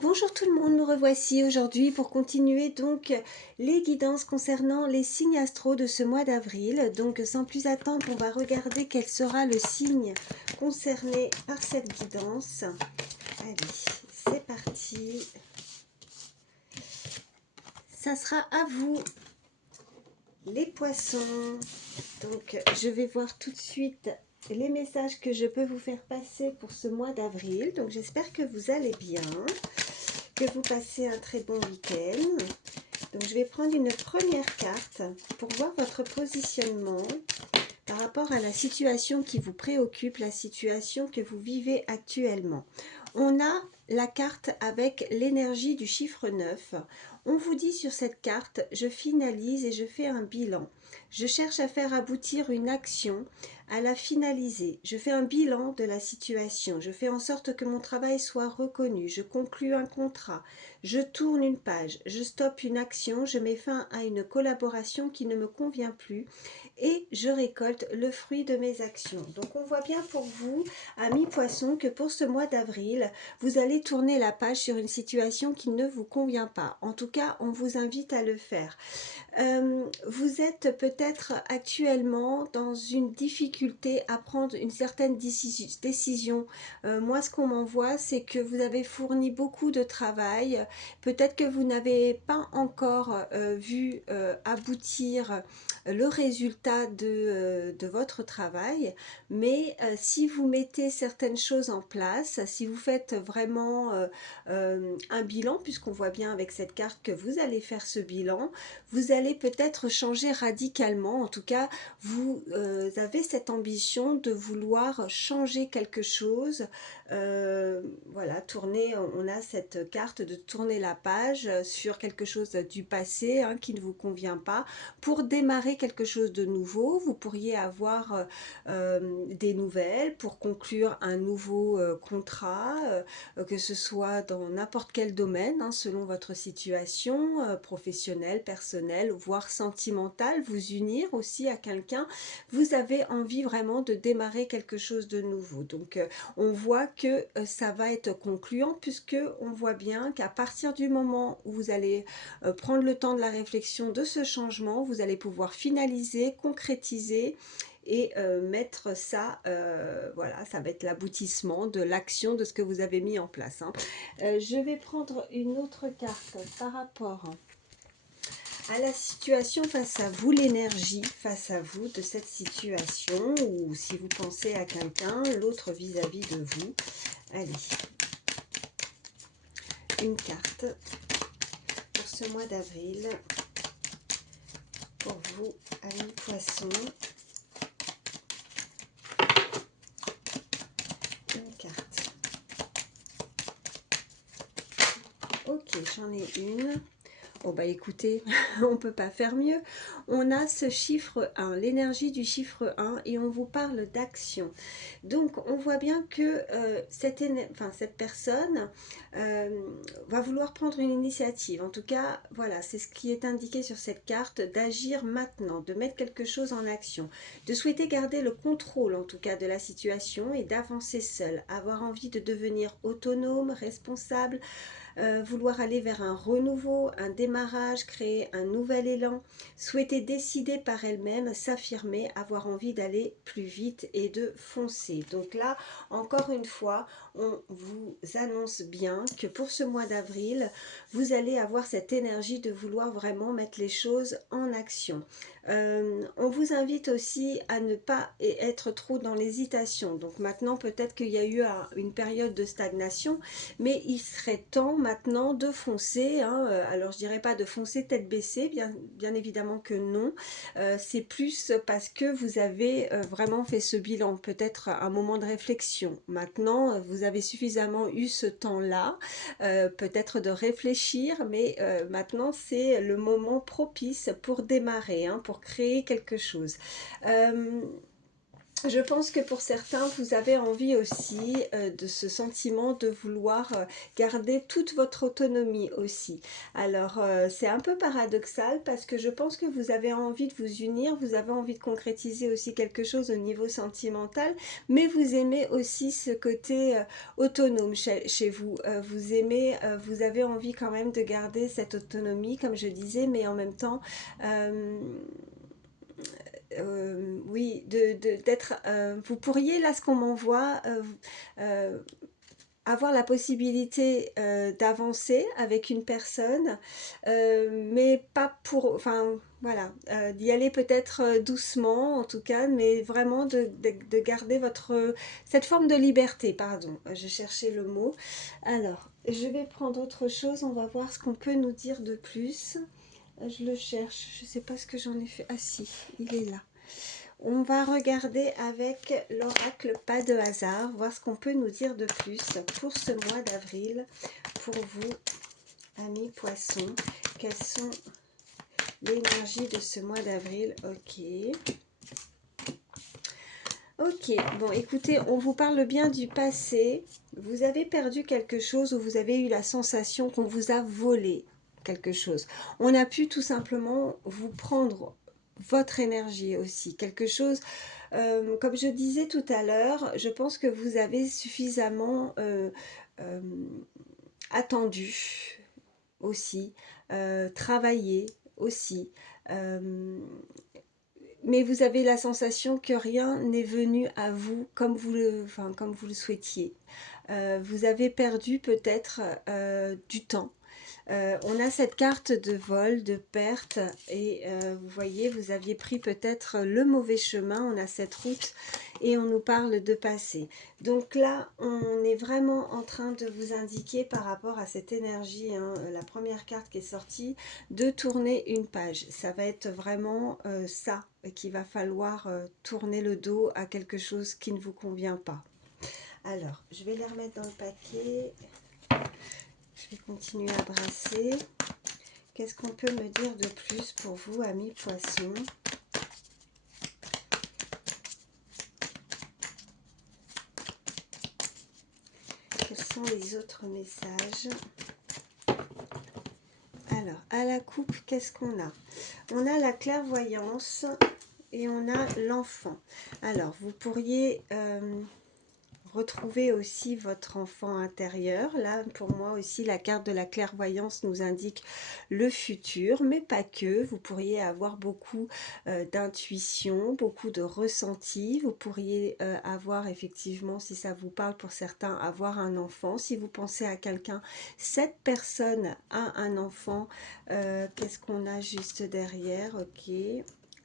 Bonjour tout le monde, nous revoici aujourd'hui pour continuer donc les guidances concernant les signes astro de ce mois d'avril. Donc sans plus attendre, on va regarder quel sera le signe concerné par cette guidance. Allez, c'est parti. Ça sera à vous les poissons. Donc je vais voir tout de suite les messages que je peux vous faire passer pour ce mois d'avril. Donc j'espère que vous allez bien, que vous passez un très bon week-end. Donc je vais prendre une première carte pour voir votre positionnement par rapport à la situation qui vous préoccupe, la situation que vous vivez actuellement. On a la carte avec l'énergie du chiffre 9. On vous dit sur cette carte, je finalise et je fais un bilan. Je cherche à faire aboutir une action, à la finaliser. Je fais un bilan de la situation. Je fais en sorte que mon travail soit reconnu. Je conclue un contrat. Je tourne une page. Je stoppe une action. Je mets fin à une collaboration qui ne me convient plus et je récolte le fruit de mes actions. Donc on voit bien pour vous, amis poissons, que pour ce mois d'avril, vous allez tourner la page sur une situation qui ne vous convient pas. En tout cas, on vous invite à le faire. Vous êtes peut-être actuellement dans une difficulté à prendre une certaine décision. Moi, ce qu'on m'envoie, c'est que vous avez fourni beaucoup de travail. Peut-être que vous n'avez pas encore vu aboutir le résultat de votre travail, mais si vous mettez certaines choses en place, si vous faites vraiment un bilan, puisqu'on voit bien avec cette carte que vous allez faire ce bilan, vous allez peut-être changer radicalement. En tout cas, vous avez cette ambition de vouloir changer quelque chose. Voilà, tourner, on a cette carte de tourner la page sur quelque chose du passé qui ne vous convient pas pour démarrer quelque chose de nouveau. Vous pourriez avoir des nouvelles pour conclure un nouveau contrat, que ce soit dans n'importe quel domaine, selon votre situation professionnelle, personnelle, voire sentimentale, vous unir aussi à quelqu'un. Vous avez envie vraiment de démarrer quelque chose de nouveau. Donc on voit que ça va être concluant, puisque on voit bien qu'à partir du moment où vous allez prendre le temps de la réflexion de ce changement, vous allez pouvoir finaliser, concrétiser et mettre ça, voilà, ça va être l'aboutissement de l'action de ce que vous avez mis en place. Je vais prendre une autre carte par rapport à la situation face à vous, l'énergie face à vous de cette situation, ou si vous pensez à quelqu'un, l'autre vis-à-vis de vous. Allez, une carte pour ce mois d'avril, pour vous, amis poissons. Une carte. Ok, j'en ai une. Oh bah écoutez, on ne peut pas faire mieux. On a ce chiffre 1, l'énergie du chiffre 1, et on vous parle d'action. Donc on voit bien que cette personne va vouloir prendre une initiative. En tout cas, voilà, c'est ce qui est indiqué sur cette carte, d'agir maintenant, de mettre quelque chose en action, de souhaiter garder le contrôle en tout cas de la situation et d'avancer seul, avoir envie de devenir autonome, responsable, vouloir aller vers un renouveau, un démarrage, créer un nouvel élan, souhaiter décider par elle-même, s'affirmer, avoir envie d'aller plus vite et de foncer. Donc là, encore une fois, on vous annonce bien que pour ce mois d'avril, vous allez avoir cette énergie de vouloir vraiment mettre les choses en action. On vous invite aussi à ne pas être trop dans l'hésitation. Donc maintenant, peut-être qu'il y a eu une période de stagnation, mais il serait temps maintenant de foncer. Alors je dirais pas de foncer tête baissée, bien évidemment que non. C'est plus parce que vous avez vraiment fait ce bilan, peut-être un moment de réflexion. Maintenant, vous avez suffisamment eu ce temps-là, peut-être de réfléchir, mais maintenant c'est le moment propice pour démarrer, pour créer quelque chose. Je pense que pour certains, vous avez envie aussi de ce sentiment de vouloir garder toute votre autonomie aussi. Alors, c'est un peu paradoxal parce que je pense que vous avez envie de vous unir, vous avez envie de concrétiser aussi quelque chose au niveau sentimental, mais vous aimez aussi ce côté autonome chez vous. Vous aimez, vous avez envie quand même de garder cette autonomie, comme je disais, mais en même temps... euh, oui, d'être. Vous pourriez, là, ce qu'on m'envoie, euh, avoir la possibilité d'avancer avec une personne, mais pas pour. Enfin, voilà, d'y aller peut-être doucement, en tout cas, mais vraiment de garder cette forme de liberté, pardon. Je cherchais le mot. Alors, je vais prendre autre chose, on va voir ce qu'on peut nous dire de plus. Je le cherche, je ne sais pas ce que j'en ai fait. Ah si, il est là. On va regarder avec l'oracle Pas de hasard, voir ce qu'on peut nous dire de plus pour ce mois d'avril, pour vous, amis poissons. Quelles sont les énergies de ce mois d'avril? Ok. Ok, bon écoutez, on vous parle bien du passé. Vous avez perdu quelque chose ou vous avez eu la sensation qu'on vous a volé quelque chose. On a pu tout simplement vous prendre votre énergie aussi, quelque chose. Comme je disais tout à l'heure, je pense que vous avez suffisamment euh, attendu aussi, travaillé aussi, euh, mais vous avez la sensation que rien n'est venu à vous comme vous le souhaitiez. Vous avez perdu peut-être du temps. On a cette carte de vol, de perte, et vous voyez, vous aviez pris peut-être le mauvais chemin, on a cette route, et on nous parle de passé. Donc là, on est vraiment en train de vous indiquer par rapport à cette énergie, hein, la première carte qui est sortie, de tourner une page. Ça va être vraiment ça, qu'il va falloir tourner le dos à quelque chose qui ne vous convient pas. Alors, je vais les remettre dans le paquet. Je vais continuer à brasser. Qu'est-ce qu'on peut me dire de plus pour vous, amis poissons? Quels sont les autres messages? Alors, à la coupe, qu'est-ce qu'on a? On a la clairvoyance et on a l'enfant. Alors, vous pourriez retrouver aussi votre enfant intérieur. Là, pour moi aussi, la carte de la clairvoyance nous indique le futur, mais pas que. Vous pourriez avoir beaucoup d'intuition, beaucoup de ressenti. Vous pourriez avoir effectivement, si ça vous parle pour certains, avoir un enfant. Si vous pensez à quelqu'un, cette personne a un enfant. Qu'est-ce qu'on a juste derrière? Ok.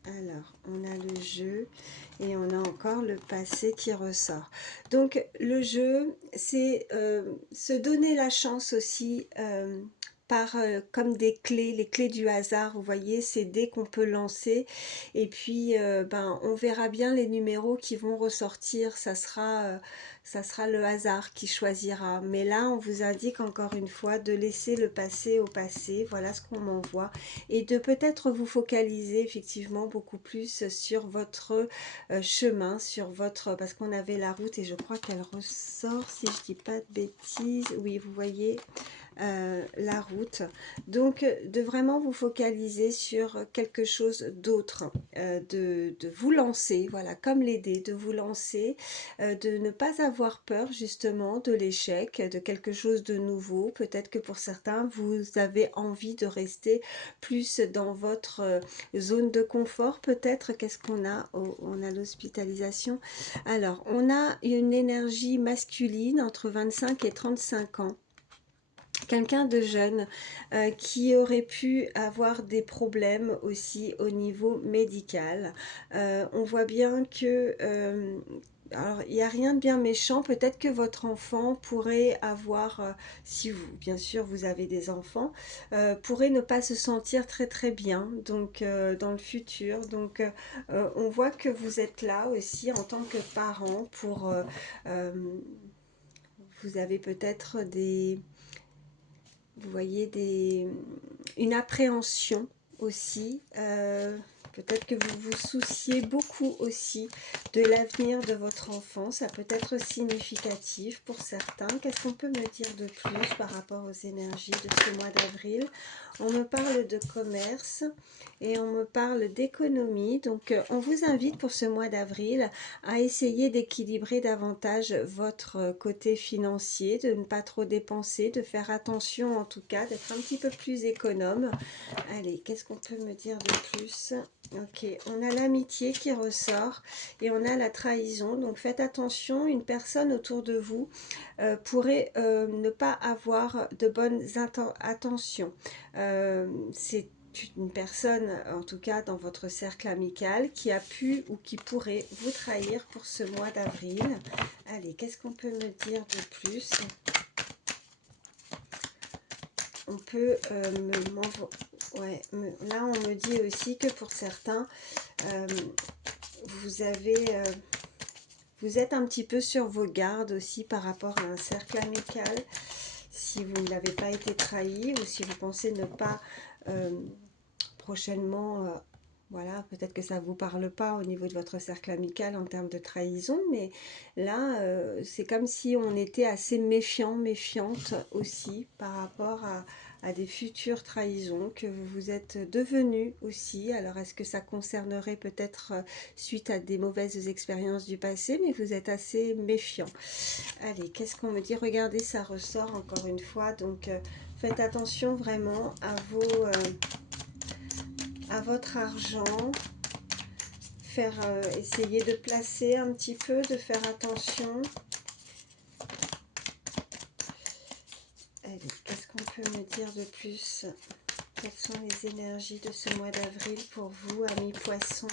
Alors, on a le jeu et on a encore le passé qui ressort. Donc, le jeu, c'est se donner la chance aussi par comme des clés, les clés du hasard, vous voyez, c'est dès qu'on peut lancer. Et puis, ben, on verra bien les numéros qui vont ressortir. Ça sera le hasard qui choisira. Mais là, on vous indique encore une fois de laisser le passé au passé. Voilà ce qu'on m'envoie et de peut-être vous focaliser effectivement beaucoup plus sur votre chemin, sur votre... Parce qu'on avait la route et je crois qu'elle ressort, si je dis pas de bêtises. Oui, vous voyez la route. Donc, de vraiment vous focaliser sur quelque chose d'autre, de vous lancer, voilà, comme l'aider, de vous lancer, de ne pas avoir peur justement de l'échec, de quelque chose de nouveau. Peut-être que pour certains, vous avez envie de rester plus dans votre zone de confort. Peut-être, qu'est-ce qu'on a? Oh, on a l'hospitalisation. Alors, on a une énergie masculine entre 25 et 35 ans. Quelqu'un de jeune qui aurait pu avoir des problèmes aussi au niveau médical. On voit bien que alors, il n'y a rien de bien méchant. Peut-être que votre enfant pourrait avoir, si vous, bien sûr, vous avez des enfants, pourrait ne pas se sentir très très bien donc dans le futur. Donc, on voit que vous êtes là aussi en tant que parent pour... vous avez peut-être des... Vous voyez une appréhension aussi. Peut-être que vous vous souciez beaucoup aussi de l'avenir de votre enfant. Ça peut être significatif pour certains. Qu'est-ce qu'on peut me dire de plus par rapport aux énergies de ce mois d'avril? On me parle de commerce et on me parle d'économie. Donc, on vous invite pour ce mois d'avril à essayer d'équilibrer davantage votre côté financier, de ne pas trop dépenser, de faire attention en tout cas, d'être un petit peu plus économe. Allez, qu'est-ce qu'on peut me dire de plus? Ok, on a l'amitié qui ressort et on a la trahison. Donc faites attention, une personne autour de vous pourrait ne pas avoir de bonnes intentions. C'est une personne, en tout cas dans votre cercle amical, qui a pu ou qui pourrait vous trahir pour ce mois d'avril. Allez, qu'est-ce qu'on peut me dire de plus? On peut là on me dit aussi que pour certains vous êtes un petit peu sur vos gardes aussi par rapport à un cercle amical, si vous n'avez pas été trahi ou si vous pensez ne pas prochainement voilà, peut-être que ça ne vous parle pas au niveau de votre cercle amical en termes de trahison, mais là, c'est comme si on était assez méfiant, méfiante aussi par rapport à des futures trahisons que vous vous êtes devenus aussi. Alors, est-ce que ça concernerait peut-être suite à des mauvaises expériences du passé, mais vous êtes assez méfiant. Allez, qu'est-ce qu'on me dit? Regardez, ça ressort encore une fois, donc faites attention vraiment à votre argent, essayer de placer un petit peu, de faire attention. Allez, qu'est-ce qu'on peut me dire de plus? Quelles sont les énergies de ce mois d'avril pour vous, amis poissons?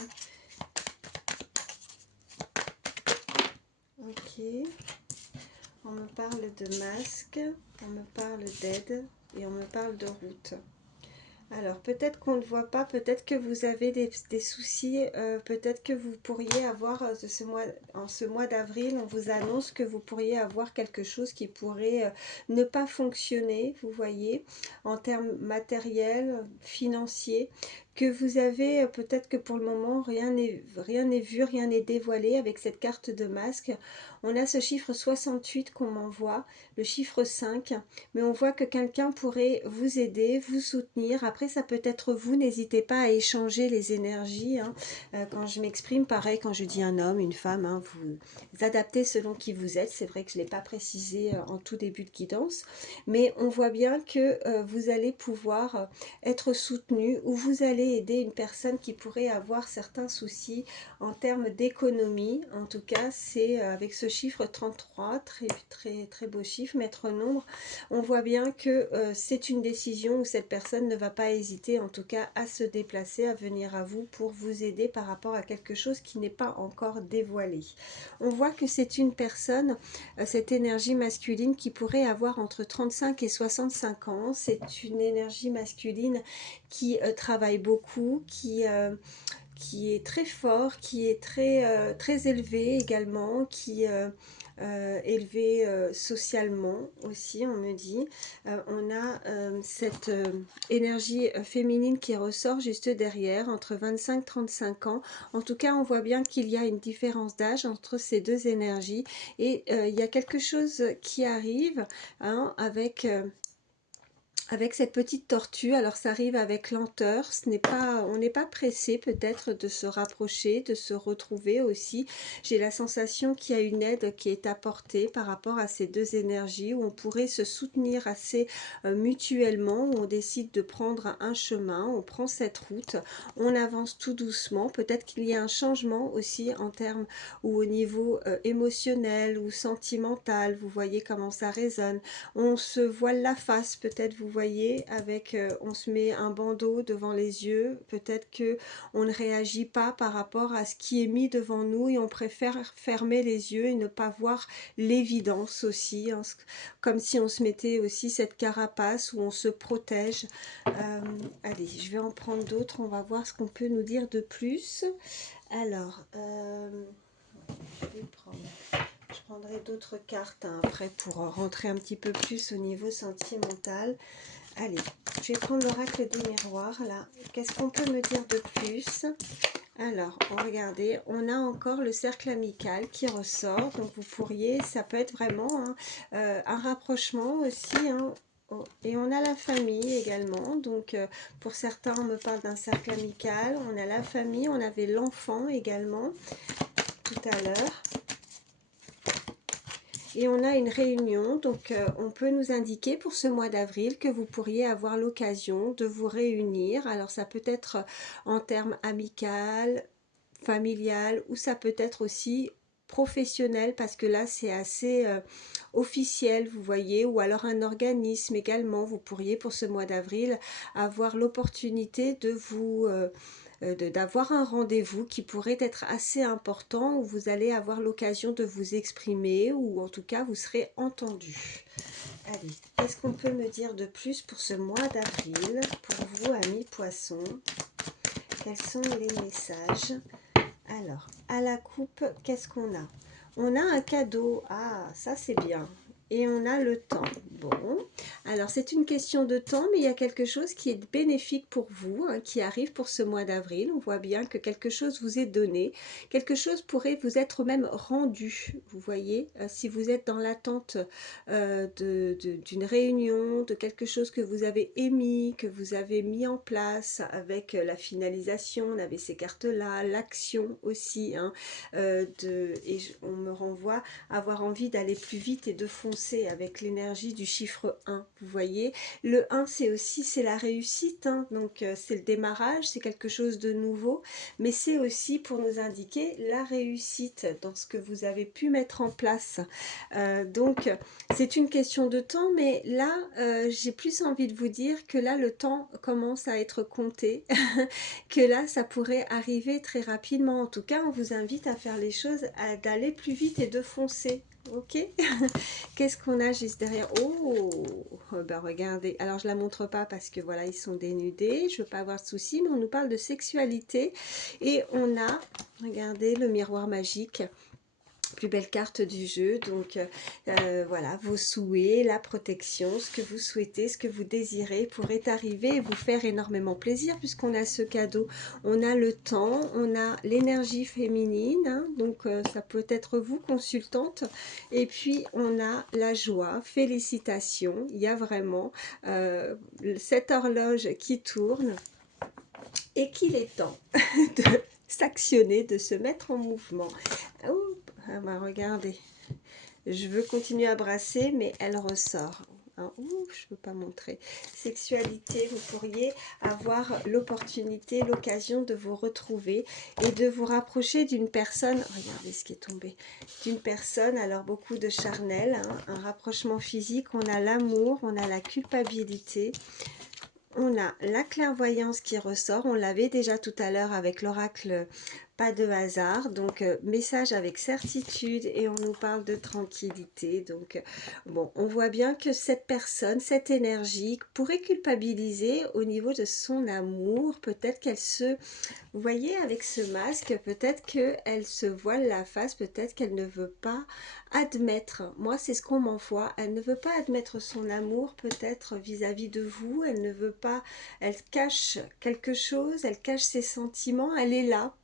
Ok, on me parle de masque, on me parle d'aide et on me parle de route. Alors, peut-être qu'on ne voit pas, peut-être que vous avez des soucis, peut-être que vous pourriez avoir, en ce mois d'avril, on vous annonce que vous pourriez avoir quelque chose qui pourrait ne pas fonctionner, vous voyez, en termes matériels, financiers, que vous avez, peut-être que pour le moment, rien n'est vu, rien n'est dévoilé avec cette carte de masque. On a ce chiffre 68 qu'on m'envoie, le chiffre 5, mais on voit que quelqu'un pourrait vous aider, vous soutenir. Après, ça peut être vous, n'hésitez pas à échanger les énergies. Hein. Quand je m'exprime, pareil, quand je dis un homme, une femme, hein, vous adaptez selon qui vous êtes. C'est vrai que je ne l'ai pas précisé en tout début de guidance, mais on voit bien que vous allez pouvoir être soutenu ou vous allez aider une personne qui pourrait avoir certains soucis en termes d'économie. En tout cas, c'est avec ce chiffre 33, très beau chiffre, maître nombre, on voit bien que c'est une décision où cette personne ne va pas hésiter en tout cas à se déplacer, à venir à vous pour vous aider par rapport à quelque chose qui n'est pas encore dévoilé. On voit que c'est une personne, cette énergie masculine qui pourrait avoir entre 35 et 65 ans. C'est une énergie masculine qui travaille beaucoup, qui est très fort, qui est très élevé également, qui élevé socialement aussi, on me dit. On a cette énergie féminine qui ressort juste derrière, entre 25 et 35 ans. En tout cas, on voit bien qu'il y a une différence d'âge entre ces deux énergies. Et il y a quelque chose qui arrive hein, avec cette petite tortue. Alors ça arrive avec lenteur, on n'est pas pressé peut-être de se rapprocher, de se retrouver aussi. J'ai la sensation qu'il y a une aide qui est apportée par rapport à ces deux énergies, où on pourrait se soutenir assez mutuellement, où on décide de prendre un chemin, on prend cette route, on avance tout doucement. Peut-être qu'il y a un changement aussi en termes ou au niveau émotionnel ou sentimental. Vous voyez comment ça résonne. On se voile la face, peut-être, vous voyez, avec, on se met un bandeau devant les yeux, peut-être que on ne réagit pas par rapport à ce qui est mis devant nous et on préfère fermer les yeux et ne pas voir l'évidence aussi, hein, comme si on se mettait aussi cette carapace où on se protège. Allez, je vais en prendre d'autres, on va voir ce qu'on peut nous dire de plus. Alors, je vais prendre... Je prendrai d'autres cartes hein, après pour rentrer un petit peu plus au niveau sentimental. Allez, je vais prendre l'oracle des miroirs là. Qu'est-ce qu'on peut me dire de plus? Alors, regardez, on a encore le cercle amical qui ressort. Donc, vous pourriez, ça peut être vraiment hein, un rapprochement aussi. Hein, et on a la famille également. Donc, pour certains, on me parle d'un cercle amical. On a la famille, on avait l'enfant également tout à l'heure. Et on a une réunion, donc on peut nous indiquer pour ce mois d'avril que vous pourriez avoir l'occasion de vous réunir. Alors ça peut être en termes amical, familial, ou ça peut être aussi professionnel, parce que là c'est assez officiel, vous voyez, ou alors un organisme également. Vous pourriez pour ce mois d'avril avoir l'opportunité de vous... d'avoir un rendez-vous qui pourrait être assez important, où vous allez avoir l'occasion de vous exprimer, ou en tout cas vous serez entendu. Allez, qu'est-ce qu'on peut me dire de plus pour ce mois d'avril, pour vous amis poissons? Quels sont les messages? Alors, à la coupe, qu'est-ce qu'on a? On a un cadeau, ah ça c'est bien. Et on a le temps. Bon, alors c'est une question de temps, mais il y a quelque chose qui est bénéfique pour vous, hein, qui arrive pour ce mois d'avril. On voit bien que quelque chose vous est donné, quelque chose pourrait vous être même rendu. Vous voyez, si vous êtes dans l'attente d'une réunion, de quelque chose que vous avez émis, que vous avez mis en place avec la finalisation, on avait ces cartes-là, l'action aussi, hein, on me renvoie à avoir envie d'aller plus vite et de foncer avec l'énergie du chiffre 1, vous voyez. Le 1, c'est aussi, c'est la réussite, hein, donc c'est le démarrage, c'est quelque chose de nouveau, mais c'est aussi pour nous indiquer la réussite dans ce que vous avez pu mettre en place. Donc, c'est une question de temps, mais là, j'ai plus envie de vous dire que là, le temps commence à être compté, que là, ça pourrait arriver très rapidement. En tout cas, on vous invite à faire les choses, d'aller plus vite et de foncer. Ok. Qu'est-ce qu'on a juste derrière? Oh, ben regardez. Alors, je la montre pas parce que voilà, ils sont dénudés. Je veux pas avoir de soucis, mais on nous parle de sexualité. Et on a, regardez, le miroir magique. Plus belle carte du jeu, donc voilà, vos souhaits, la protection, ce que vous souhaitez, ce que vous désirez pourrait arriver et vous faire énormément plaisir, puisqu'on a ce cadeau, on a le temps, on a l'énergie féminine, hein, donc ça peut être vous consultante, et puis on a la joie, félicitations, il y a vraiment cette horloge qui tourne et qu'il est temps de s'actionner, de se mettre en mouvement. Ah bah regardez, je veux continuer à brasser, mais elle ressort. Hein, je ne peux pas montrer. Sexualité, vous pourriez avoir l'opportunité, l'occasion de vous retrouver et de vous rapprocher d'une personne. Regardez ce qui est tombé. D'une personne, alors beaucoup de charnel, hein, un rapprochement physique, on a l'amour, on a la culpabilité. On a la clairvoyance qui ressort, on l'avait déjà tout à l'heure avec l'oracle pas de hasard, donc message avec certitude et on nous parle de tranquillité. Donc bon, on voit bien que cette personne, cette énergie pourrait culpabiliser au niveau de son amour, peut-être qu'elle se... Vous voyez, avec ce masque, peut-être qu'elle se voile la face, peut-être qu'elle ne veut pas admettre. Moi, c'est ce qu'on m'envoie. Elle ne veut pas admettre son amour, peut-être vis-à-vis de vous. Elle ne veut pas... Elle cache quelque chose, elle cache ses sentiments. Elle est là.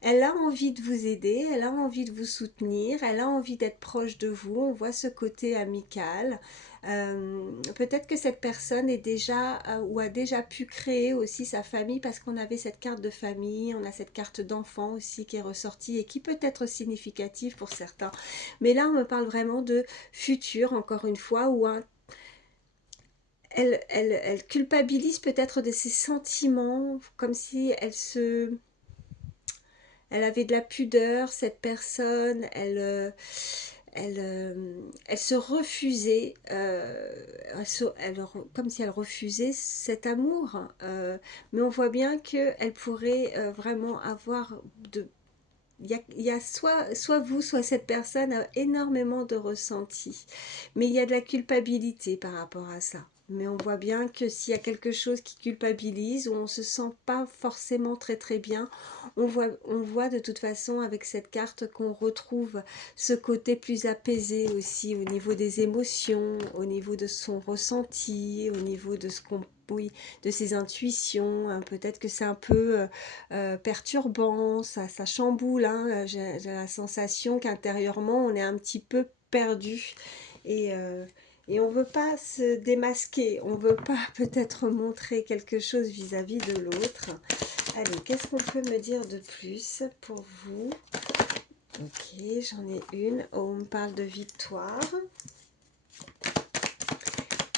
Elle a envie de vous aider, elle a envie de vous soutenir, elle a envie d'être proche de vous. On voit ce côté amical. Peut-être que cette personne est déjà ou a déjà pu créer aussi sa famille, parce qu'on avait cette carte de famille, on a cette carte d'enfant aussi qui est ressortie et qui peut être significative pour certains. Mais là, on me parle vraiment de futur, encore une fois, où elle culpabilise peut-être de ses sentiments, comme si elle avait de la pudeur, cette personne, elle se refusait, comme si elle refusait cet amour. Mais on voit bien qu'elle pourrait vraiment avoir de... Il y a soit vous, soit cette personne a énormément de ressenti. Mais il y a de la culpabilité par rapport à ça. Mais on voit bien que s'il y a quelque chose qui culpabilise, ou on ne se sent pas forcément très très bien, on voit de toute façon avec cette carte qu'on retrouve ce côté plus apaisé aussi au niveau des émotions, au niveau de son ressenti, au niveau de ce qu'on... Oui, de ses intuitions, hein. Peut-être que c'est un peu perturbant, ça chamboule, hein. J'ai la sensation qu'intérieurement on est un petit peu perdu et... Et on ne veut pas se démasquer, on ne veut pas peut-être montrer quelque chose vis-à-vis de l'autre. Allez, qu'est-ce qu'on peut me dire de plus pour vous? Ok, j'en ai une. Oh, on me parle de victoire.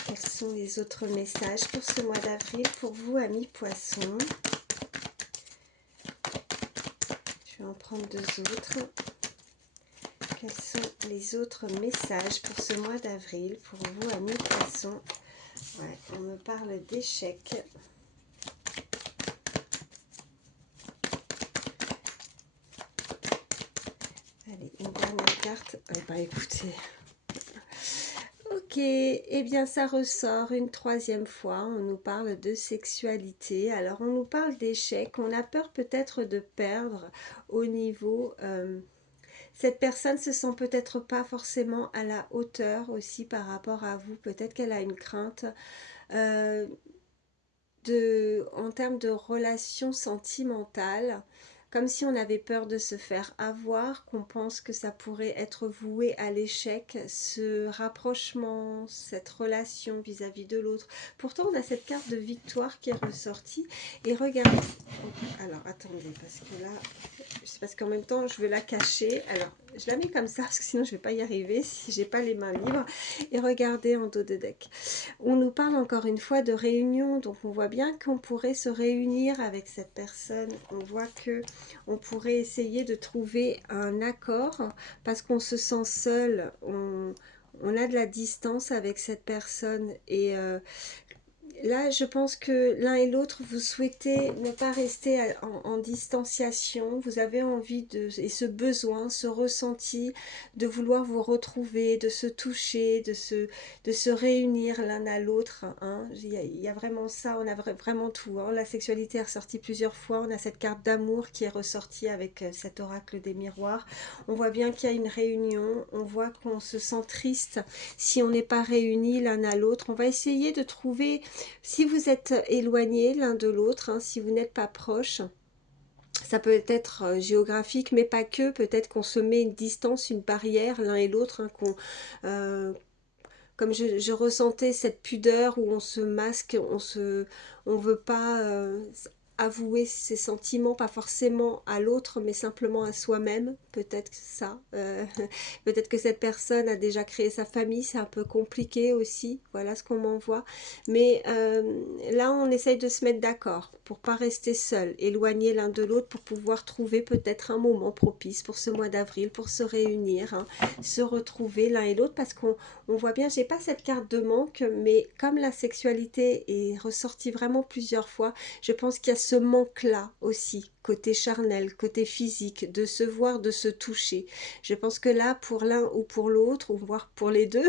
Quels sont les autres messages pour ce mois d'avril pour vous, amis poissons? Je vais en prendre deux autres. Quels sont les autres messages pour ce mois d'avril pour vous, amis poissons? Ouais, on me parle d'échecs. Allez, une dernière carte. Bah écoutez. Ok, eh bien ça ressort une troisième fois. On nous parle de sexualité. Alors on nous parle d'échecs. On a peur peut-être de perdre au niveau... cette personne se sent peut-être pas forcément à la hauteur aussi par rapport à vous. Peut-être qu'elle a une crainte euh, en termes de relations sentimentales, comme si on avait peur de se faire avoir, qu'on pense que ça pourrait être voué à l'échec, ce rapprochement, cette relation vis-à-vis de l'autre. Pourtant, on a cette carte de victoire qui est ressortie. Et regardez, alors attendez, parce que là, c'est parce qu'en même temps, je veux la cacher. Alors, je la mets comme ça, parce que sinon, je ne vais pas y arriver si j'ai pas les mains libres. Et regardez en dos de deck. On nous parle encore une fois de réunion, donc on voit bien qu'on pourrait se réunir avec cette personne. On voit que on pourrait essayer de trouver un accord parce qu'on se sent seul, on a de la distance avec cette personne et là, je pense que l'un et l'autre, vous souhaitez ne pas rester en distanciation. Vous avez envie et ce besoin, ce ressenti de vouloir vous retrouver, de se toucher, de se réunir l'un à l'autre. Hein. Il y a vraiment ça, on a vraiment tout. Hein. La sexualité est ressortie plusieurs fois. On a cette carte d'amour qui est ressortie avec cet oracle des miroirs. On voit bien qu'il y a une réunion. On voit qu'on se sent triste si on n'est pas réunis l'un à l'autre. On va essayer de trouver... Si vous êtes éloignés l'un de l'autre, hein, si vous n'êtes pas proches, ça peut être géographique, mais pas que. Peut-être qu'on se met une distance, une barrière l'un et l'autre, hein, comme je ressentais cette pudeur où on se masque, on veut pas avouer ses sentiments, pas forcément à l'autre, mais simplement à soi-même. Peut-être ça. Peut-être que cette personne a déjà créé sa famille, c'est un peu compliqué aussi. Voilà ce qu'on m'envoie. Mais là, on essaye de se mettre d'accord pour pas rester seul, éloigné l'un de l'autre, pour pouvoir trouver peut-être un moment propice pour ce mois d'avril, pour se réunir, hein, se retrouver l'un et l'autre, parce qu'on voit bien, j'ai pas cette carte de manque, mais comme la sexualité est ressortie vraiment plusieurs fois, je pense qu'il y a ce manque-là aussi, côté charnel, côté physique, de se voir, de se toucher. Je pense que là, pour l'un ou pour l'autre, ou voire pour les deux,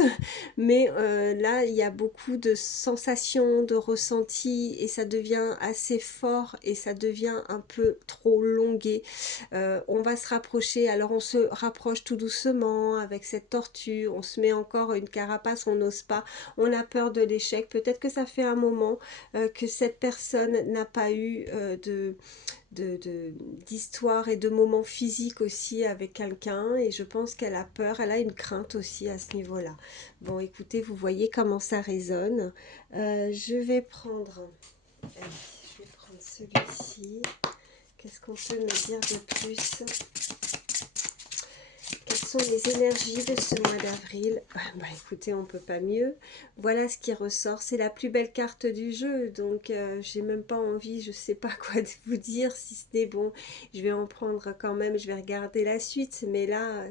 mais là, il y a beaucoup de sensations, de ressentis, et ça devient assez fort, et ça devient un peu trop longué. On va se rapprocher, alors on se rapproche tout doucement avec cette tortue, on se met encore une carapace, on n'ose pas, on a peur de l'échec. Peut-être que ça fait un moment que cette personne n'a pas eu d'histoire et de moments physiques aussi avec quelqu'un, et je pense qu'elle a peur, elle a une crainte aussi à ce niveau-là. Bon, écoutez, vous voyez comment ça résonne. Je vais prendre, celui-ci. Qu'est-ce qu'on peut me dire de plus? Quelles sont les énergies de ce mois d'avril? Bah écoutez, on peut pas mieux. Voilà ce qui ressort. C'est la plus belle carte du jeu. Donc, j'ai même pas envie, je sais pas quoi vous dire, si ce n'est bon. Je vais en prendre quand même, je vais regarder la suite. Mais là,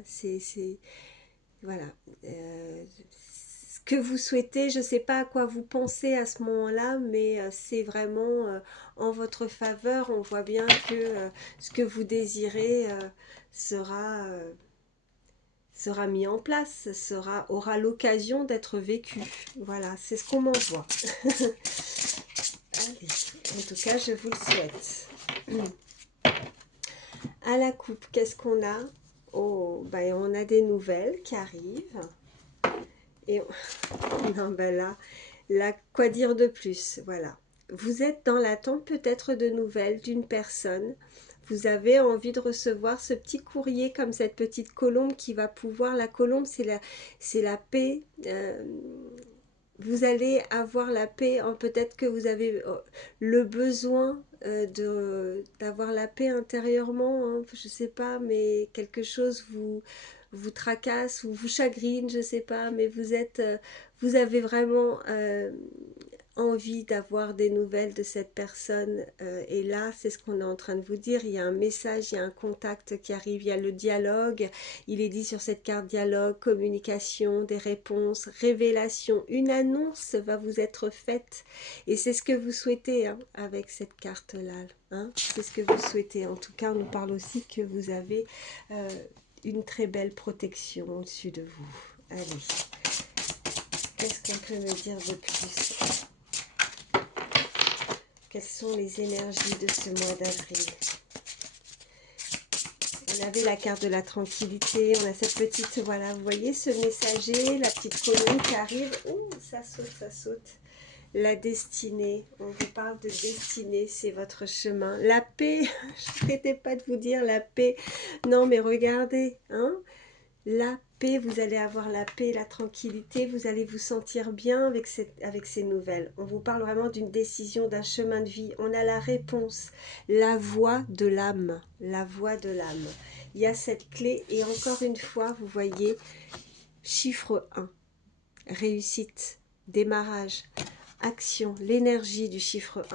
voilà. Ce que vous souhaitez, je sais pas à quoi vous pensez à ce moment-là, mais c'est vraiment en votre faveur. On voit bien que ce que vous désirez sera... sera mis en place, aura l'occasion d'être vécu. Voilà, c'est ce qu'on m'envoie. Allez, en tout cas, je vous le souhaite. À la coupe, qu'est-ce qu'on a? Oh, ben, on a des nouvelles qui arrivent. Et non, ben là, quoi dire de plus? Voilà. Vous êtes dans l'attente peut-être de nouvelles d'une personne. Vous avez envie de recevoir ce petit courrier comme cette petite colombe qui va pouvoir... La colombe, c'est la paix. Vous allez avoir la paix. Peut-être que vous avez le besoin d'avoir la paix intérieurement. Hein, je ne sais pas, mais quelque chose vous tracasse ou vous chagrine, je ne sais pas. Mais vous avez vraiment envie d'avoir des nouvelles de cette personne et là c'est ce qu'on est en train de vous dire, il y a un message, il y a un contact qui arrive, il y a le dialogue, il est dit sur cette carte dialogue, communication, des réponses, révélation, une annonce va vous être faite et c'est ce que vous souhaitez hein, avec cette carte là hein, c'est ce que vous souhaitez. En tout cas on nous parle aussi que vous avez une très belle protection au-dessus de vous. Allez, qu'est-ce qu'on peut me dire de plus? Quelles sont les énergies de ce mois d'avril? On avait la carte de la tranquillité, on a cette petite, voilà, vous voyez ce messager, la petite colombe qui arrive. Ouh, ça saute, ça saute. La destinée, on vous parle de destinée, c'est votre chemin. La paix, je n'arrêtais pas de vous dire la paix. Non, mais regardez, hein, la paix, vous allez avoir la paix, la tranquillité, vous allez vous sentir bien avec ces nouvelles. On vous parle vraiment d'une décision, d'un chemin de vie. On a la réponse, la voix de l'âme, la voix de l'âme. Il y a cette clé et encore une fois, vous voyez, chiffre 1, réussite, démarrage, action, l'énergie du chiffre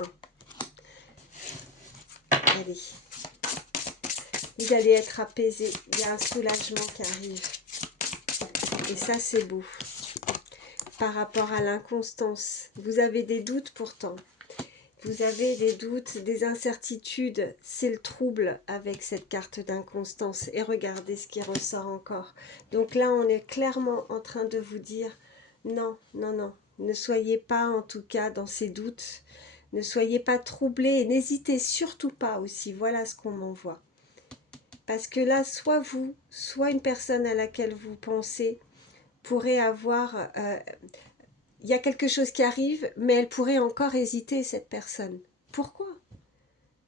1. Allez, vous allez être apaisé, il y a un soulagement qui arrive. Et ça, c'est beau. Par rapport à l'inconstance, vous avez des doutes pourtant. Vous avez des doutes, des incertitudes. C'est le trouble avec cette carte d'inconstance. Et regardez ce qui ressort encore. Donc là, on est clairement en train de vous dire non, non, non. Ne soyez pas en tout cas dans ces doutes. Ne soyez pas troublés. N'hésitez surtout pas aussi. Voilà ce qu'on m'envoie. Parce que là, soit vous, soit une personne à laquelle vous pensez pourrait avoir... il y a quelque chose qui arrive, mais elle pourrait encore hésiter, cette personne. Pourquoi?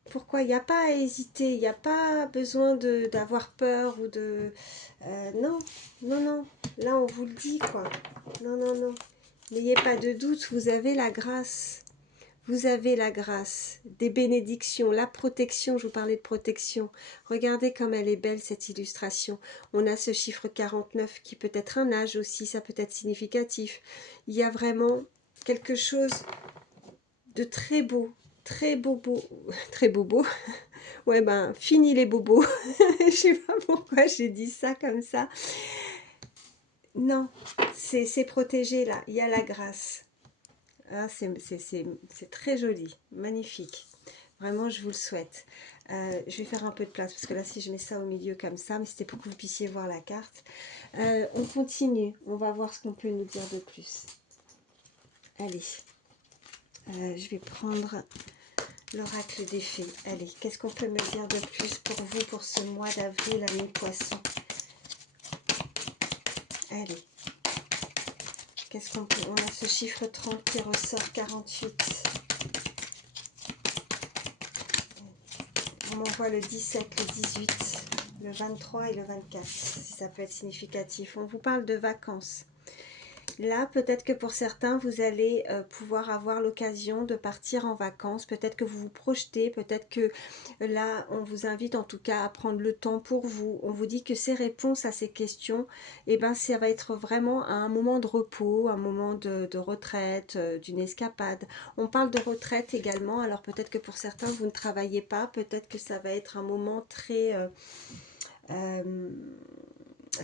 Pourquoi? Il n'y a pas à hésiter, il n'y a pas besoin d'avoir peur ou de... non, non, non. Là, on vous le dit, quoi. Non, non, non. N'ayez pas de doute, vous avez la grâce. Vous avez la grâce, des bénédictions, la protection, je vous parlais de protection. Regardez comme elle est belle cette illustration. On a ce chiffre 49 qui peut être un âge aussi, ça peut être significatif. Il y a vraiment quelque chose de très beau, très bobo, très bobo. Ouais ben, fini les bobos. Je sais pas pourquoi j'ai dit ça comme ça. Non, c'est protégé là, il y a la grâce. Ah, c'est très joli, magnifique. Vraiment, je vous le souhaite. Je vais faire un peu de place, parce que là, si je mets ça au milieu comme ça, mais c'était pour que vous puissiez voir la carte. On continue, on va voir ce qu'on peut nous dire de plus. Allez, je vais prendre l'oracle des fées. Allez, qu'est-ce qu'on peut me dire de plus pour vous, pour ce mois d'avril à mi-poisson? Allez. Qu'est-ce qu'on peut... On a ce chiffre 30 qui ressort, 48. On m'envoie le 17, le 18, le 23 et le 24, si ça peut être significatif. On vous parle de vacances. Là, peut-être que pour certains, vous allez pouvoir avoir l'occasion de partir en vacances. Peut-être que vous vous projetez, peut-être que là, on vous invite en tout cas à prendre le temps pour vous. On vous dit que ces réponses à ces questions, eh ben, ça va être vraiment un moment de repos, un moment de retraite, d'une escapade. On parle de retraite également. Alors peut-être que pour certains, vous ne travaillez pas. Peut-être que ça va être un moment très...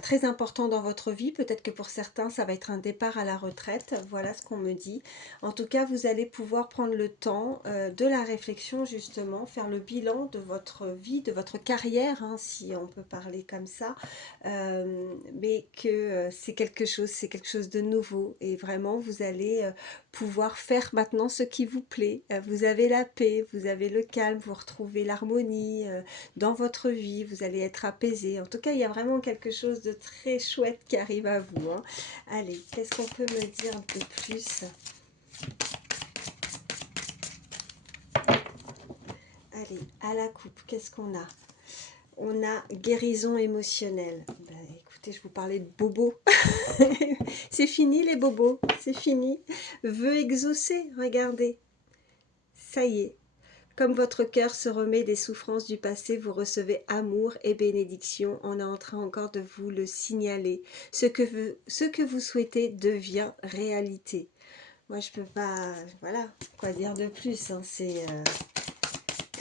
très important dans votre vie. Peut-être que pour certains, ça va être un départ à la retraite. Voilà ce qu'on me dit. En tout cas, vous allez pouvoir prendre le temps de la réflexion, justement, faire le bilan de votre vie, de votre carrière, hein, si on peut parler comme ça. Mais que c'est quelque chose de nouveau. Et vraiment, vous allez pouvoir faire maintenant ce qui vous plaît. Vous avez la paix, vous avez le calme, vous retrouvez l'harmonie dans votre vie, vous allez être apaisé. En tout cas, il y a vraiment quelque chose de très chouette qui arrive à vous, hein. Allez, qu'est-ce qu'on peut me dire un peu plus? Allez, à la coupe, qu'est-ce qu'on a? On a guérison émotionnelle. Ben, écoutez, je vous parlais de bobos. C'est fini les bobos, c'est fini. Vœux exaucés, regardez. Ça y est. Comme votre cœur se remet des souffrances du passé, vous recevez amour et bénédiction. On est en train encore de vous le signaler. Ce que vous souhaitez devient réalité. Moi, je peux pas... Voilà, quoi dire de plus, hein,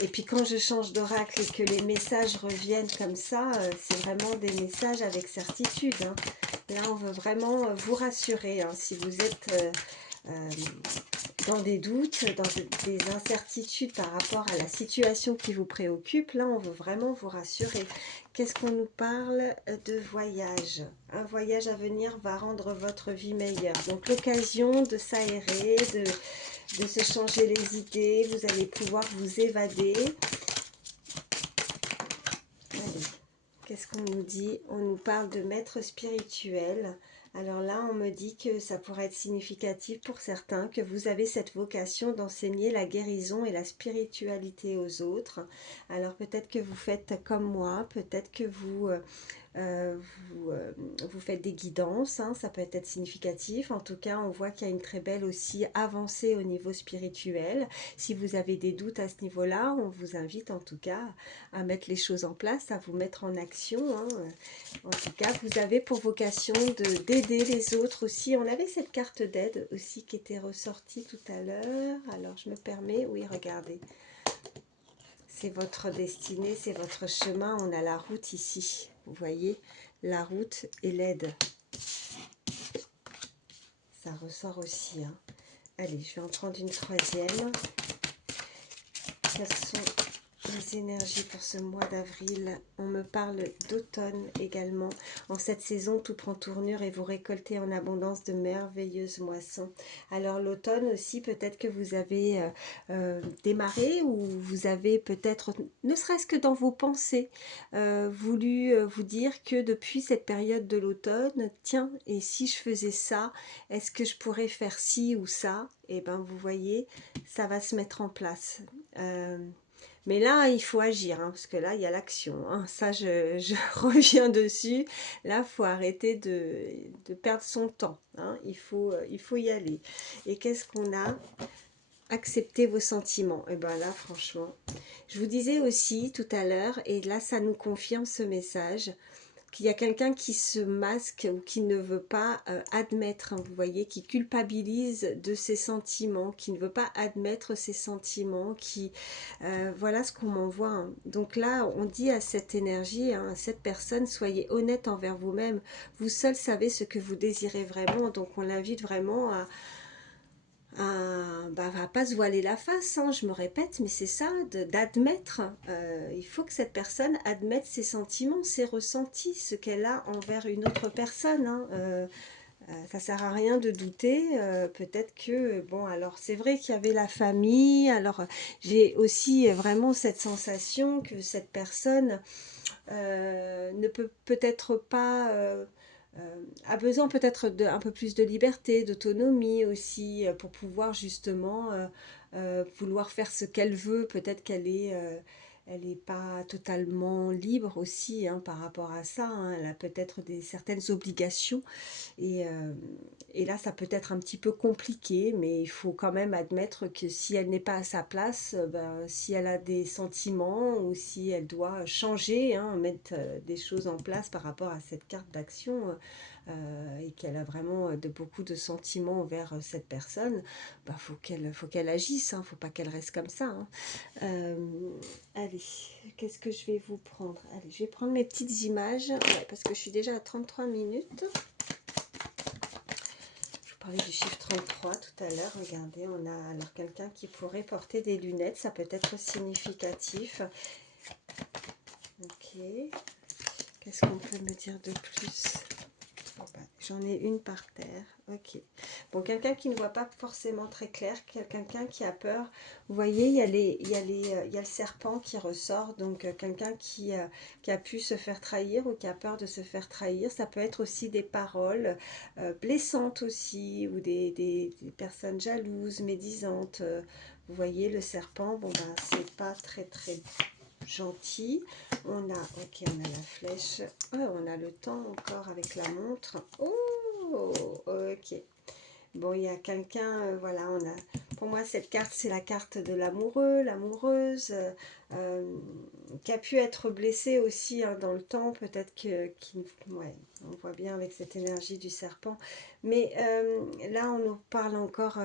Et puis quand je change d'oracle et que les messages reviennent comme ça, c'est vraiment des messages avec certitude, hein. Là, on veut vraiment vous rassurer, hein, si vous êtes... dans des doutes, dans des incertitudes par rapport à la situation qui vous préoccupe, là on veut vraiment vous rassurer. Qu'est-ce qu'on nous parle de voyage? Un voyage à venir va rendre votre vie meilleure. Donc l'occasion de s'aérer, de se changer les idées, vous allez pouvoir vous évader. Allez, qu'est-ce qu'on nous dit? On nous parle de maître spirituel. Alors là, on me dit que ça pourrait être significatif pour certains, que vous avez cette vocation d'enseigner la guérison et la spiritualité aux autres. Alors peut-être que vous faites comme moi, peut-être que euh, vous, euh, vous faites des guidances, hein, ça peut être significatif. En tout cas, on voit qu'il y a une très belle aussi avancée au niveau spirituel. Si vous avez des doutes à ce niveau-là, on vous invite en tout cas à mettre les choses en place, à vous mettre en action, hein. En tout cas, vous avez pour vocation d'aider les autres aussi. On avait cette carte d'aide aussi qui était ressortie tout à l'heure. Alors, je me permets, oui, regardez. C'est votre destinée, c'est votre chemin. On a la route ici. Vous voyez, la route et l'aide. Ça ressort aussi, hein. Allez, je vais en prendre une troisième. Quelles sont les énergies pour ce mois d'avril? On me parle d'automne également. En cette saison, tout prend tournure et vous récoltez en abondance de merveilleuses moissons. Alors l'automne aussi, peut-être que vous avez démarré ou vous avez peut-être, ne serait-ce que dans vos pensées, voulu vous dire que depuis cette période de l'automne, tiens, et si je faisais ça, est-ce que je pourrais faire ci ou ça? Et bien vous voyez, ça va se mettre en place. Mais là, il faut agir, hein, parce que là, il y a l'action, hein. Ça, je reviens dessus. Là, il faut arrêter de perdre son temps, hein. Il faut y aller. Et qu'est-ce qu'on a? Accepter vos sentiments. Et bien là, franchement, je vous disais aussi tout à l'heure, et là, ça nous confirme ce message, qu'il y a quelqu'un qui se masque ou qui ne veut pas admettre, hein, vous voyez, qui culpabilise de ses sentiments, qui ne veut pas admettre ses sentiments, voilà ce qu'on m'envoie, hein. Donc là, on dit à cette énergie, hein, à cette personne, soyez honnête envers vous-même. Vous seul savez ce que vous désirez vraiment. Donc on l'invite vraiment à pas se voiler la face, hein, je me répète, mais c'est ça, d'admettre. Il faut que cette personne admette ses sentiments, ses ressentis, ce qu'elle a envers une autre personne, hein. Ça sert à rien de douter. Peut-être que, bon, alors c'est vrai qu'il y avait la famille, alors j'ai aussi vraiment cette sensation que cette personne ne peut peut-être pas... a besoin peut-être d'un peu plus de liberté, d'autonomie aussi, pour pouvoir justement vouloir faire ce qu'elle veut. Peut-être elle est pas totalement libre aussi, hein, par rapport à ça, hein. Elle a peut-être certaines obligations et là ça peut être un petit peu compliqué, mais il faut quand même admettre que si elle n'est pas à sa place, ben, si elle a des sentiments ou si elle doit changer, hein, mettre des choses en place par rapport à cette carte d'action, et qu'elle a vraiment beaucoup de sentiments envers cette personne, bah, faut qu'elle agisse, hein, faut pas qu'elle reste comme ça, hein. Allez, qu'est-ce que je vais vous prendre? Allez, je vais prendre mes petites images, ouais, parce que je suis déjà à 33 minutes. Je vous parlais du chiffre 33 tout à l'heure. Regardez, on a alors quelqu'un qui pourrait porter des lunettes, ça peut être significatif. Ok, qu'est-ce qu'on peut me dire de plus? Bon, bah, j'en ai une par terre. Ok. Bon, quelqu'un qui ne voit pas forcément très clair, quelqu'un qui a peur. Vous voyez, il y a le serpent qui ressort. Donc, quelqu'un qui a pu se faire trahir ou qui a peur de se faire trahir. Ça peut être aussi des paroles blessantes aussi, ou des personnes jalouses, médisantes. Vous voyez, le serpent, bon, ben, c'est pas très gentil. On a, ok, on a la flèche. Oh, on a le temps encore avec la montre. Oh, ok. Bon, il y a quelqu'un, voilà, on a, pour moi, cette carte, c'est la carte de l'amoureux, l'amoureuse, qui a pu être blessé aussi, hein, dans le temps, peut-être ouais, on voit bien avec cette énergie du serpent. Mais là, on nous parle encore,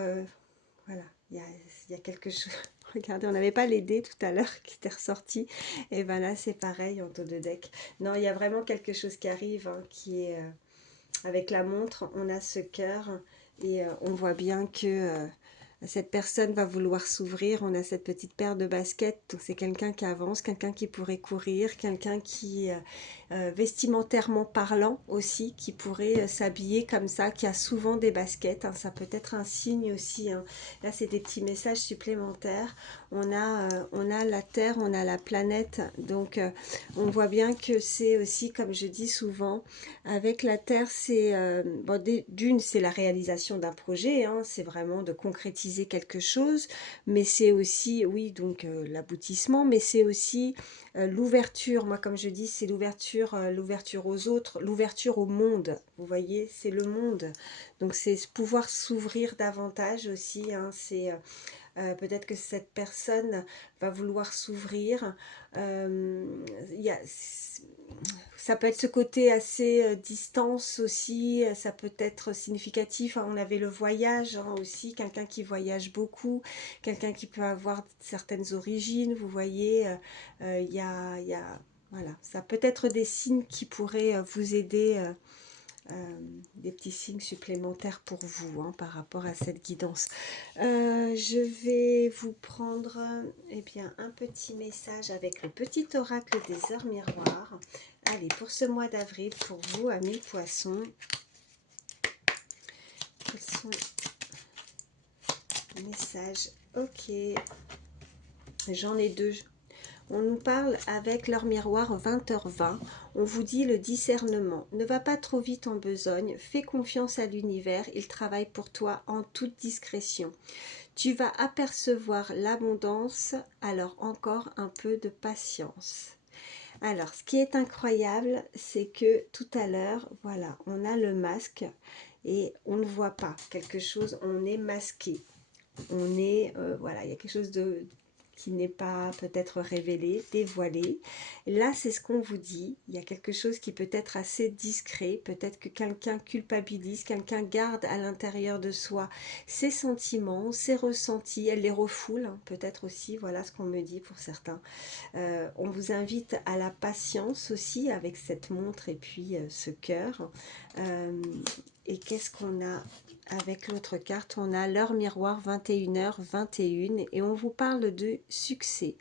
voilà, il y a quelque chose. Regardez, on n'avait pas les dés tout à l'heure qui étaient ressortis. Et ben là, c'est pareil en taux de deck. Non, il y a vraiment quelque chose qui arrive, hein, qui est avec la montre. On a ce cœur et on voit bien que cette personne va vouloir s'ouvrir. On a cette petite paire de baskets. Donc c'est quelqu'un qui avance, quelqu'un qui pourrait courir, quelqu'un qui, vestimentairement parlant aussi, qui pourrait s'habiller comme ça, qui a souvent des baskets, hein. Ça peut être un signe aussi, hein. Là, c'est des petits messages supplémentaires. On a la Terre, on a la planète. Donc, on voit bien que c'est aussi, comme je dis souvent, avec la Terre, c'est bon, d'une, c'est la réalisation d'un projet, hein, c'est vraiment de concrétiser quelque chose, mais c'est aussi, oui, donc l'aboutissement, mais c'est aussi l'ouverture. Moi, comme je dis, c'est l'ouverture aux autres, l'ouverture au monde. Vous voyez, c'est le monde. Donc, c'est pouvoir s'ouvrir davantage aussi, hein, c'est peut-être que cette personne va vouloir s'ouvrir. Il y a, ça peut être ce côté assez distance aussi, ça peut être significatif, hein. On avait le voyage, hein, aussi, quelqu'un qui voyage beaucoup, quelqu'un qui peut avoir certaines origines, vous voyez, voilà, ça peut être des signes qui pourraient vous aider, des petits signes supplémentaires pour vous, hein, par rapport à cette guidance. Je vais vous prendre eh bien, un petit message avec le petit oracle des heures miroirs. Allez, pour ce mois d'avril, pour vous, amis poissons, quels sont les messages? Ok, j'en ai deux. On nous parle avec leur miroir 20h20. On vous dit le discernement. Ne va pas trop vite en besogne. Fais confiance à l'univers. Il travaille pour toi en toute discrétion. Tu vas apercevoir l'abondance. Alors encore un peu de patience. Alors, ce qui est incroyable, c'est que tout à l'heure, voilà, on a le masque et on ne voit pas quelque chose. On est masqué. On est, voilà, il y a quelque chose qui n'est pas peut-être révélé, dévoilé. Là, c'est ce qu'on vous dit. Il y a quelque chose qui peut être assez discret. Peut-être que quelqu'un culpabilise, quelqu'un garde à l'intérieur de soi ses sentiments, ses ressentis. Elle les refoule, hein, peut-être aussi. Voilà ce qu'on me dit pour certains. On vous invite à la patience aussi avec cette montre et puis ce cœur. Et qu'est-ce qu'on a avec l'autre carte? On a l'heure miroir 21h21 et on vous parle de succès.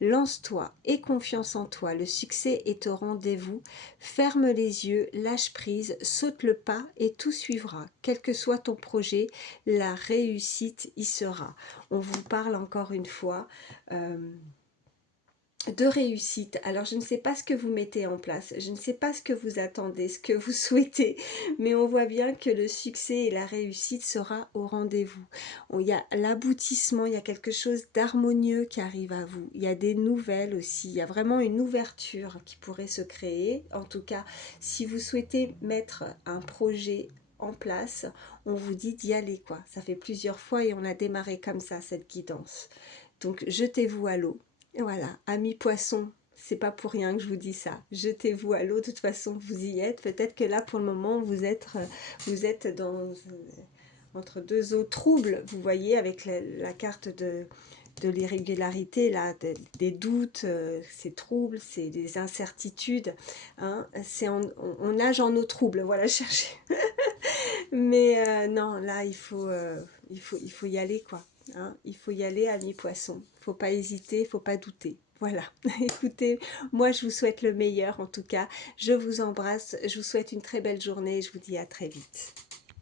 Lance-toi, aie confiance en toi, le succès est au rendez-vous. Ferme les yeux, lâche prise, saute le pas et tout suivra. Quel que soit ton projet, la réussite y sera. On vous parle encore une fois de réussite. Alors je ne sais pas ce que vous mettez en place, je ne sais pas ce que vous attendez, ce que vous souhaitez, mais on voit bien que le succès et la réussite sera au rendez-vous. Il y a l'aboutissement, il y a quelque chose d'harmonieux qui arrive à vous, il y a des nouvelles aussi, il y a vraiment une ouverture qui pourrait se créer. En tout cas, si vous souhaitez mettre un projet en place, on vous dit d'y aller, quoi. Ça fait plusieurs fois et on a démarré comme ça cette guidance. Donc jetez-vous à l'eau. Voilà, amis poissons, C'est pas pour rien que je vous dis ça. Jetez-vous à l'eau, de toute façon vous y êtes. Peut-être que là pour le moment vous êtes dans, entre deux eaux troubles, vous voyez, avec la carte de l'irrégularité, là, des doutes, ces troubles, c'est des incertitudes. Hein, on nage en eau trouble, voilà, chercher. Mais non, là, il faut y aller, quoi. Hein, il faut y aller, amis poissons. Il ne faut pas hésiter, il ne faut pas douter. Voilà, écoutez, moi je vous souhaite le meilleur en tout cas. Je vous embrasse, je vous souhaite une très belle journée et je vous dis à très vite.